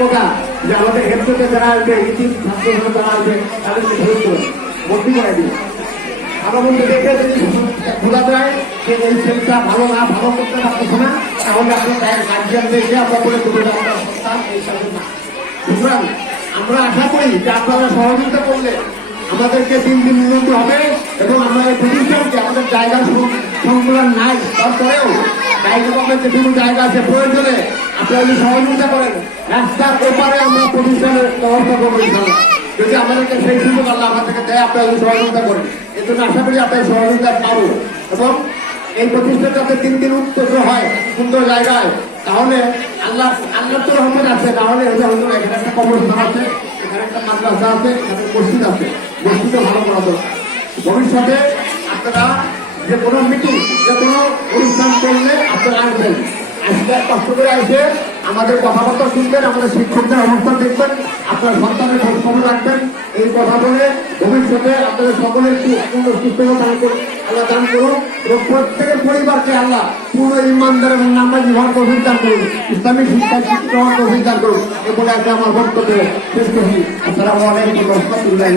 কথা যে আমাদের হেলথে যারা আসবে যারা আসবে তাদেরকে করে দিবে ভালো মন্দ দেখে যদি খোলা যায় যে এই ভালো না, ভালো করতে না, তাহলে আমরা তার গার্জিয়ান দেখে আমরা বলে দেবো আমরা এই না। সুতরাং আমরা আশা করি যে আপনারা সহযোগিতা করলে আমাদেরকে দিন দিন উন্নতি হবে এবং আমরা এই প্রতিষ্ঠানকে আমাদের জায়গা সংকুলন নাই। তারপরেও জায়গা পাবেন যেটুকু জায়গা আছে প্রয়োজনে আপনারা যদি সহযোগিতা করেন রাস্তার ওপারে আমরা প্রতিষ্ঠানের ব্যবস্থা করব যদি আমাদেরকে সেই সুযোগ আল্লাহ আমাদেরকে দেয় আপনারা যদি সহযোগিতা করেন এই জন্য আশা করি আপনার সহযোগিতা পাবো এবং এই প্রতিষ্ঠান যাতে দিন দিন উত্তর হয় সুন্দর জায়গায় তাহলে আল্লাহ আল্লাহ তো রহমান আছে তাহলে এখানে একটা কবরস্থান আছে এখানে একটা মাদ্রাসা আছে এখানে মসজিদ আছে মসজিদও ভালো করা দরকার। ভবিষ্যতে আপনারা যে কোনো মিটিং যে কোনো অনুষ্ঠান করলে আপনারা আসবেন। আজকে কষ্ট করে আসে, আমাদের কথাবার্তা শুনবেন, আমাদের শিক্ষকদের অবস্থা দেখবেন, আপনার সন্তানের খোঁজ খবর রাখবেন। এই কথা বলে ভবিষ্যতে আপনাদের সকলের আল্লাহ দান করুন, এবং প্রত্যেকের পরিবারকে আল্লাহ পূর্ণ ইমানদার এবং নামাজি হওয়ার তৌফিক দান করুন ইসলামিক শিক্ষা শিক্ষিত হওয়ার দান করুন। এ আজকে আমার বক্তব্য শেষ করছি। আসসালামু রহমতুল্লাহ